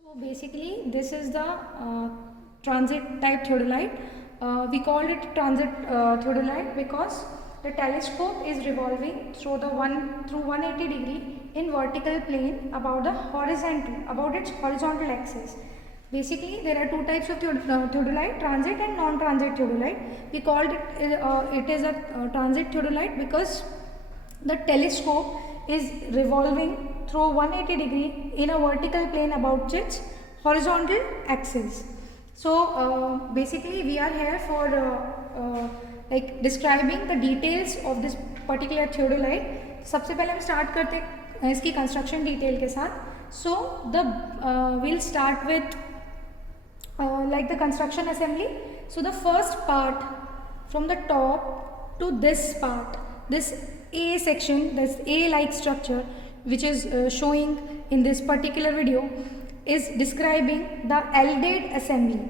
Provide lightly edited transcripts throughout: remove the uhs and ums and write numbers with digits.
So basically, this is the transit type theodolite. We called it transit theodolite because the telescope is revolving through 180 degree in vertical plane about its horizontal axis. Basically, there are two types of theodolite: transit and non-transit theodolite. We called it is a transit theodolite because the telescope is revolving through 180 degree in a vertical plane about its horizontal axis. So basically we are here for like describing the details of this particular theodolite. सबसे पहले हम start करते हैं इसकी construction detail के साथ. So the will start with like the construction assembly. So the first part from the top to this part, this A section, this A like structure which is showing in this particular video is describing the Aldate assembly.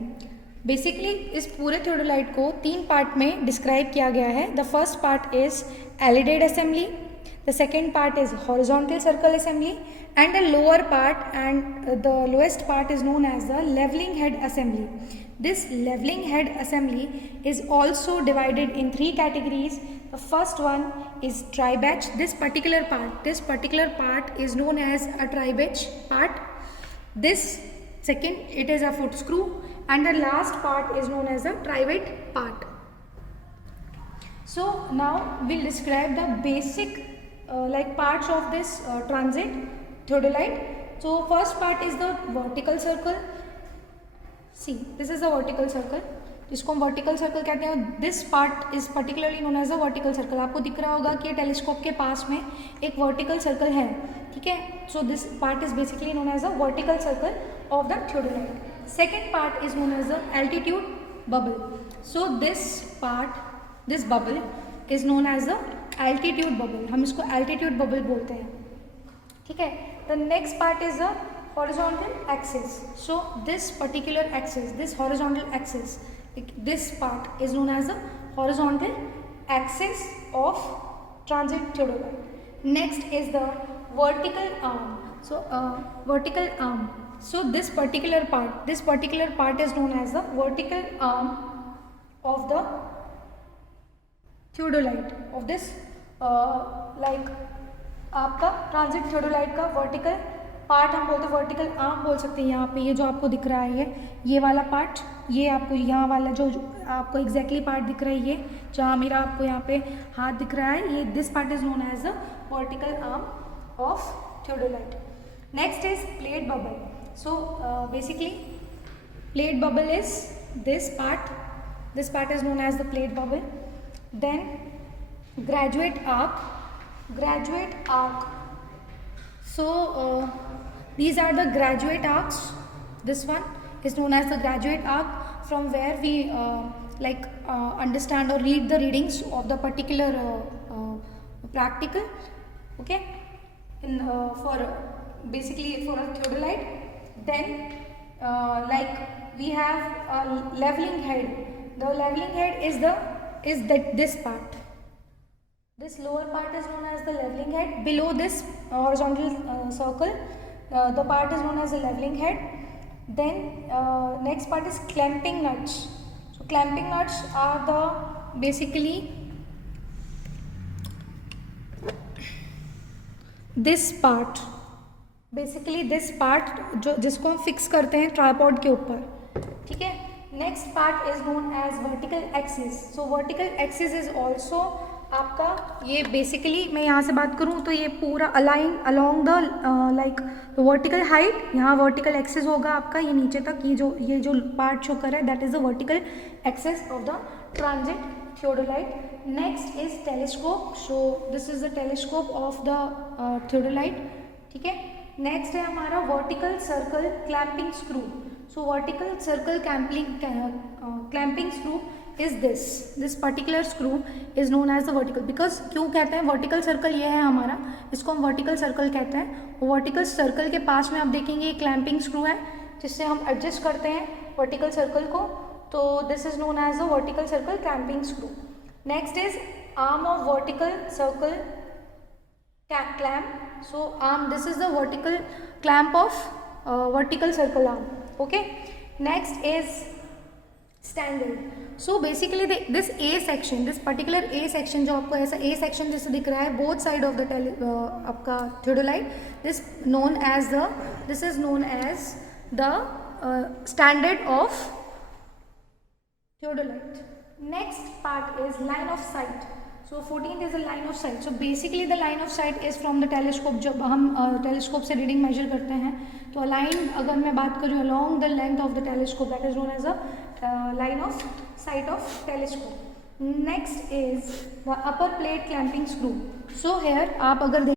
Basically इस पूरे theodolite को तीन part में describe किया गया है. The first part is Aldate assembly, the second part is horizontal circle assembly, and the lower part and the lowest part is known as the leveling head assembly. This leveling head assembly is also divided in three categories. The first one is tri-batch. This particular part is known as a tri-batch part. This second, it is a foot screw, and the last part is known as the trivet part. So now we'll describe the basic like parts of this transit theodolite. So first part is the vertical circle. See, this is the vertical circle, जिसको हम vertical circle कहते हैं. This part is particularly known as the vertical circle. आपको दिख रहा होगा कि telescope के पास में एक वर्टिकल सर्कल है, ठीक है. So this part is basically known as the vertical circle of the theodolite. Second part is known as the altitude bubble. So this bubble is known as the altitude bubble. हम इसको altitude bubble बोलते हैं, ठीक है. The next part is the horizontal axis. So this particular axis, this horizontal axis, this part is known as the horizontal axis of transit theodolite. Next is the vertical arm. So vertical arm. So this particular part is known as the vertical arm of the theodolite, of this like आपका transit theodolite का vertical part हम बोलते हैं, vertical arm बोल सकते हैं. यहाँ पे ये जो आपको दिख रहा है, ये वाला पार्ट, ये आपको यहाँ वाला जो आपको एग्जैक्टली पार्ट दिख रहा है, ये जहाँ मेरा आपको यहाँ पे हाथ दिख रहा है, ये this part is known as the vertical arm of theodolite. Next is plate bubble. So basically plate bubble is this part is known as the plate bubble. Then graduate arc. So these are the graduate arcs. This one is known as the graduate arc, from where we understand or read the readings of the particular practical, okay, for basically for a theodolite. Then we have a leveling head. The leveling head is this part. This lower part is known as the leveling head. Below this horizontal circle, the part is known as the leveling head. Then next part is clamping nuts. So clamping nuts are the basically this part जो जिसको हम fix करते हैं tripod के ऊपर, ठीक है. Next part is known as vertical axis. So vertical axis is also आपका, ये बेसिकली मैं यहाँ से बात करूँ तो ये पूरा align along the like vertical height. यहाँ वर्टिकल एक्सिस होगा आपका, ये नीचे तक ये जो पार्ट शो कर रहा है, that is the vertical axis of the transit theodolite. Next is telescope. So this is the telescope of the theodolite, ठीक है. नेक्स्ट है हमारा vertical circle clamping screw. So vertical circle clamping screw is this particular screw is known as the vertical, because क्यों कहते हैं vertical circle, ये है हमारा, इसको हम वर्टिकल सर्कल कहते हैं. वर्टिकल सर्कल के पास में आप देखेंगे ये क्लैंपिंग स्क्रू है जिससे हम एडजस्ट करते हैं वर्टिकल सर्कल को. तो this is known as the vertical circle clamping screw. Next is arm of vertical circle clamp. So this is the vertical clamp of vertical circle arm. Okay, next is standard. So basically this A section, this particular A section जो आपको ऐसा A section जैसे दिख रहा है both side of the आपका theodolite, this is known as the standard of theodolite. Next part is line of sight. So 14th is a line of sight. So basically the line of sight is from the telescope. जब हम telescope से reading measure करते हैं तो line अगर मैं बात करूँ along the length of the telescope, that is known as a line of sight of telescope. Next is the upper plate clamping screw. So here आप अगर